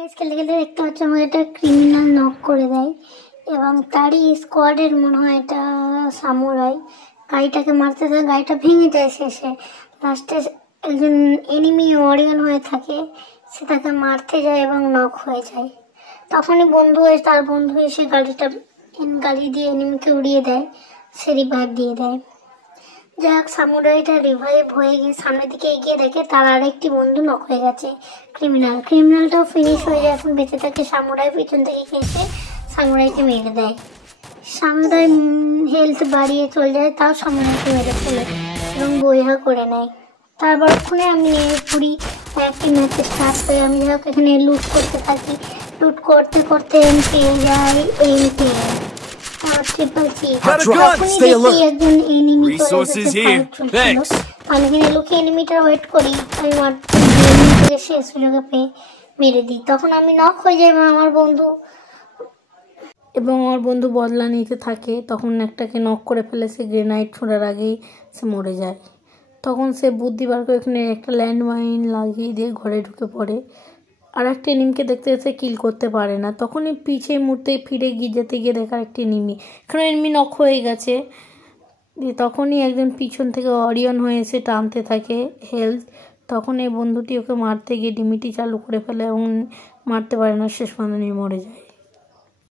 Guys খেলতে খেলতে দেখতে পাচ্ছি আমাকে একটা ক্রিমিনাল নক করে দেয় এবং তারই স্কোয়াডের মনে হয় এটা সামুরাই গাড়িটাকে মারতে থাকে, গাড়িটা ভেঙে যায় শেষে। লাস্টে একজন এনিমি ওয়ারিয়ন হয়ে থাকে, সে তাকে মারতে যায় এবং নক হয়ে যায়। তখনই তার বন্ধু এসে গাড়ি দিয়ে এনিমিকে উড়িয়ে দেয়, সে রিভাইভ দিয়ে দেয়। যাই হোক, সামুরাইটা রিভাইভ হয়ে গিয়ে সামনের দিকে এগিয়ে দেখে তার আরেকটি বন্ধু নক হয়ে গেছে, ক্রিমিনালটাও ফিনিশ হয়ে যায়, এখন বেঁচে থাকে। সামুরাই পিছন থেকে এসে সামুরাইকে মেরে দেয়। সামুরাই হেলথ বাড়িয়ে চলে যায়, তাও সামুরাইকে মেরে ফেলে এবং বইহা করে নেয়। তারপরে আমি পুরি একটি ম্যাচে স্টার্ট করে আমি যাই হোক এখানে লুট করতে থাকি। লুট করতে করতে পেয়ে যাই এমপি ট্রিপল সি। একজন এনিমি আমি এখানে লুকিয়ে এনিমিটা ওয়েট করি, আমি শেষ সুযোগে পেয়ে মেরে দিই। তখন আমি নক হয়ে যাই এবং আমার বন্ধু বদলা নিতে থাকে। তখন একটাকে নক করে ফেলে, সে গ্রেনাইড ছোড়ার আগেই সে মরে যায়। তখন সে বুদ্ধি বার করে এখানে একটা ল্যান্ডমাইন লাগিয়ে দিয়ে ঘরে ঢুকে পড়ে। আর একটা এনিমিকে দেখতে এসে কিল করতে পারে না। তখনই পিছিয়ে মুহূর্তে ফিরে যেতে গিয়ে দেখার একটি এনিমি, এখানে এনিমি নক হয়ে গেছে। তখনই একজন পিছন থেকে অরিয়ন হয়ে এসে টানতে থাকে হেলথ। তখন এই বন্ধুটি ওকে মারতে গিয়ে ডিমিটি চালু করে ফেলে এবং মারতে পারে না, শেষ পর্যন্ত মরে যায়।